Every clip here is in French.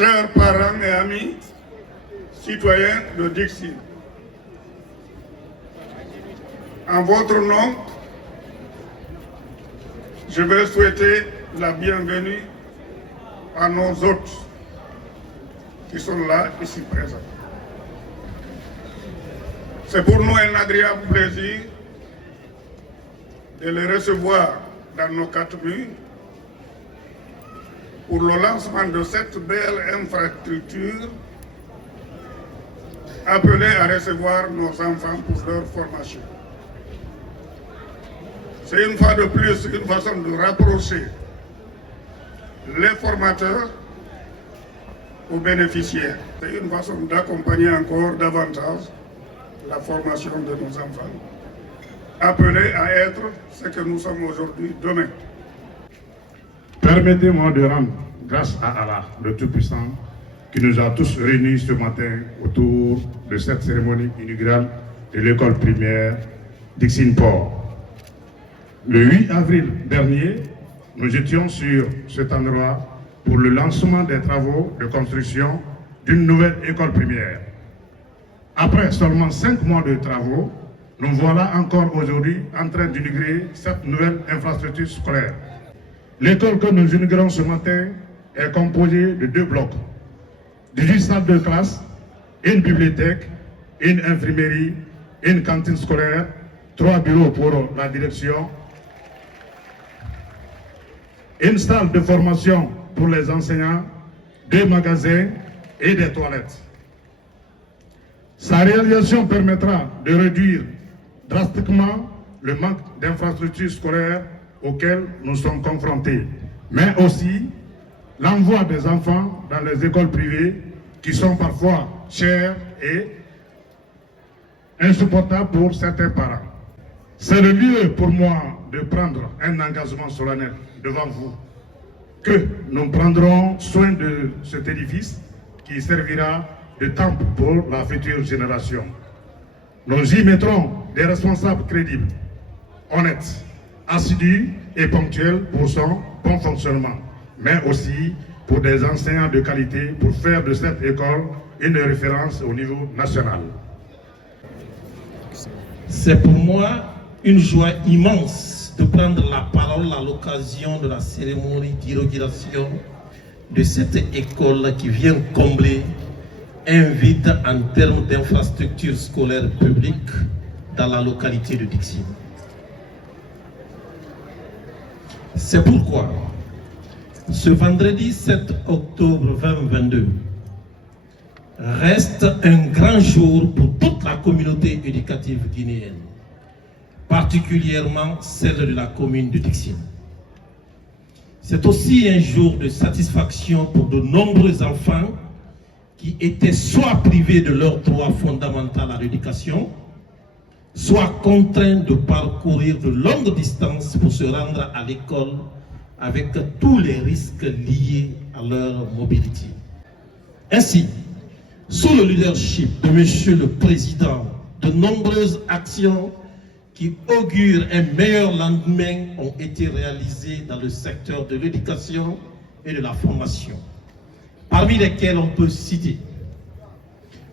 chers parents et amis, citoyens de Dixie, en votre nom, je vais souhaiter la bienvenue à nos hôtes qui sont là, ici présents. C'est pour nous un agréable plaisir de les recevoir dans nos 4 murs pour le lancement de cette belle infrastructure appelée à recevoir nos enfants pour leur formation. C'est une fois de plus une façon de rapprocher les formateurs aux bénéficiaires. C'est une façon d'accompagner encore davantage la formation de nos enfants, appelés à être ce que nous sommes aujourd'hui, demain. Permettez-moi de rendre grâce à Allah, le Tout-Puissant, qui nous a tous réunis ce matin autour de cette cérémonie inaugurale de l'école primaire d'Ixine-Port. Le 8 avril dernier, nous étions sur cet endroit pour le lancement des travaux de construction d'une nouvelle école primaire. Après seulement 5 mois de travaux, nous voilà encore aujourd'hui en train d'inaugurer cette nouvelle infrastructure scolaire. L'école que nous inaugurons ce matin est composée de 2 blocs, 18 salles de classe, une bibliothèque, une infirmerie, une cantine scolaire, 3 bureaux pour la direction, une salle de formation pour les enseignants, 2 magasins et des toilettes. Sa réalisation permettra de réduire drastiquement le manque d'infrastructures scolaires auxquelles nous sommes confrontés, mais aussi l'envoi des enfants dans les écoles privées qui sont parfois chères et insupportables pour certains parents. C'est le lieu pour moi de prendre un engagement solennel devant vous, que nous prendrons soin de cet édifice qui servira de temple pour la future génération. Nous y mettrons des responsables crédibles, honnêtes, assidus et ponctuels pour son bon fonctionnement, mais aussi pour des enseignants de qualité pour faire de cette école une référence au niveau national. C'est pour moi une joie immense de prendre la parole à l'occasion de la cérémonie d'inauguration de cette école qui vient combler un vide en termes d'infrastructures scolaires publiques dans la localité de Dixine. C'est pourquoi, ce vendredi 7 octobre 2022 reste un grand jour pour toute la communauté éducative guinéenne, particulièrement celle de la commune de Dixine. C'est aussi un jour de satisfaction pour de nombreux enfants qui étaient soit privés de leur droit fondamental à l'éducation, soit contraints de parcourir de longues distances pour se rendre à l'école avec tous les risques liés à leur mobilité. Ainsi, sous le leadership de M. le Président, de nombreuses actions qui augurent un meilleur lendemain ont été réalisées dans le secteur de l'éducation et de la formation, parmi lesquelles on peut citer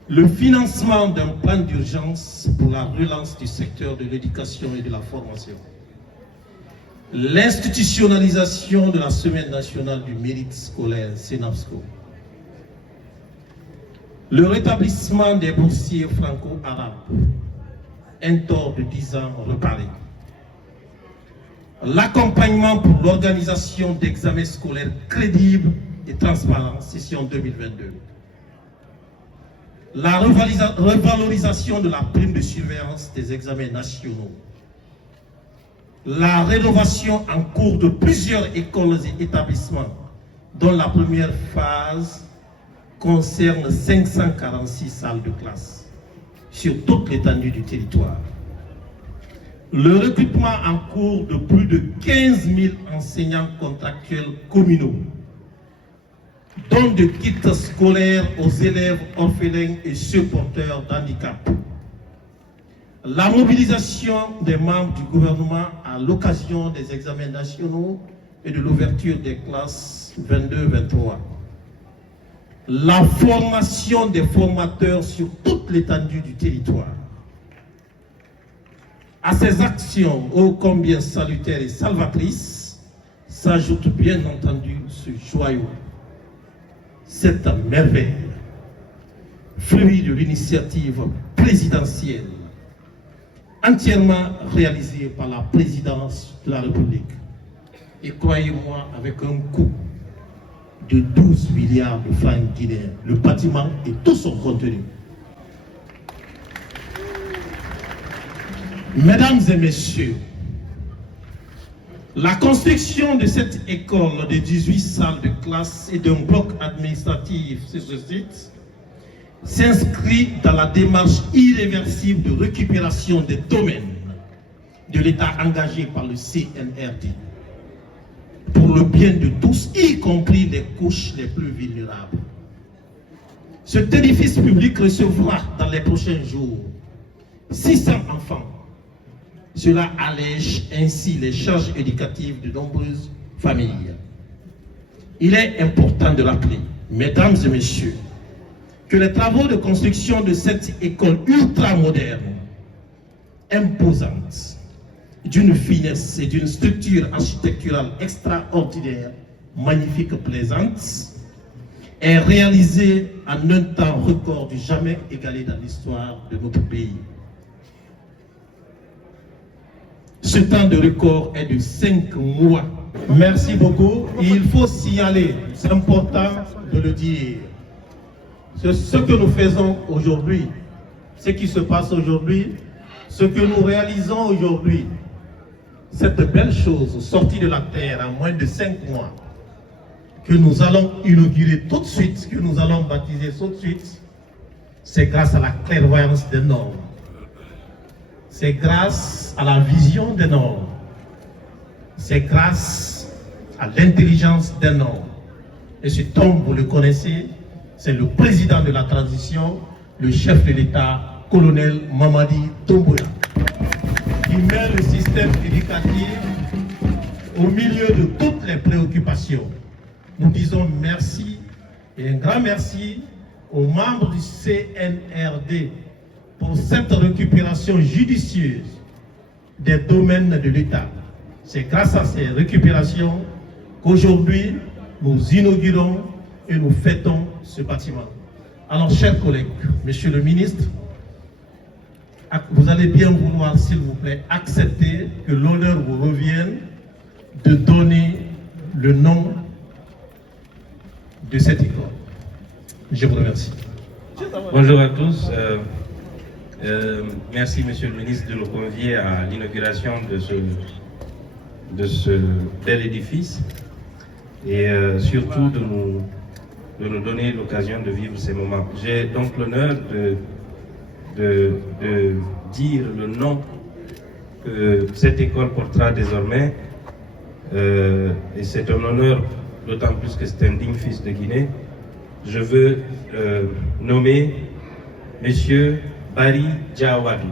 le financement d'un plan d'urgence pour la relance du secteur de l'éducation et de la formation, l'institutionnalisation de la Semaine nationale du mérite scolaire, SENAPSCO, le rétablissement des boursiers franco-arabes, un tort de 10 ans reparé, l'accompagnement pour l'organisation d'examens scolaires crédibles et transparents, session 2022, la revalorisation de la prime de surveillance des examens nationaux, la rénovation en cours de plusieurs écoles et établissements, dont la première phase concerne 546 salles de classe sur toute l'étendue du territoire. Le recrutement en cours de plus de 15 000 enseignants contractuels communaux, dont de kits scolaires aux élèves orphelins et ceux porteurs d'handicap. La mobilisation des membres du gouvernement à l'occasion des examens nationaux et de l'ouverture des classes 22-23. la formation des formateurs sur toute l'étendue du territoire. À ces actions ô combien salutaires et salvatrices s'ajoute bien entendu ce joyau, cette merveille, fruit de l'initiative présidentielle, entièrement réalisée par la présidence de la République. Et croyez-moi, avec un coût de 12 milliards de francs guinéens, le bâtiment et tout son contenu. Mesdames et messieurs, la construction de cette école de 18 salles de classe et d'un bloc administratif sur ce site s'inscrit dans la démarche irréversible de récupération des domaines de l'État engagé par le CNRD pour le bien de tous, y compris les couches les plus vulnérables. Cet édifice public recevra dans les prochains jours 600 enfants. Cela allège ainsi les charges éducatives de nombreuses familles. Il est important de rappeler, mesdames et messieurs, que les travaux de construction de cette école ultra-moderne, imposante, d'une finesse et d'une structure architecturale extraordinaire, magnifique, plaisante, est réalisée en un temps record du jamais égalé dans l'histoire de notre pays. Ce temps de record est de 5 mois. Merci beaucoup. Et il faut signaler, c'est important de le dire, ce que nous faisons aujourd'hui, ce qui se passe aujourd'hui, ce que nous réalisons aujourd'hui, cette belle chose sortie de la terre en moins de 5 mois, que nous allons inaugurer tout de suite, que nous allons baptiser tout de suite, c'est grâce à la clairvoyance des normes. C'est grâce à la vision d'un homme. C'est grâce à l'intelligence d'un homme. Et cet homme, vous le connaissez, c'est le président de la transition, le chef de l'État, colonel Mamadi Doumbouya, qui met le système éducatif au milieu de toutes les préoccupations. Nous disons merci et un grand merci aux membres du CNRD pour cette récupération judicieuse des domaines de l'État. C'est grâce à ces récupérations qu'aujourd'hui, nous inaugurons et nous fêtons ce bâtiment. Alors, chers collègues, monsieur le ministre, vous allez bien vouloir, s'il vous plaît, accepter que l'honneur vous revienne de donner le nom de cette école. Je vous remercie. Bonjour à tous. Merci, monsieur le ministre, de nous convier à l'inauguration de ce bel édifice et surtout de nous donner l'occasion de vivre ces moments. J'ai donc l'honneur de dire le nom que cette école portera désormais et c'est un honneur, d'autant plus que c'est un digne fils de Guinée. Je veux nommer Monsieur Bari Diawadou.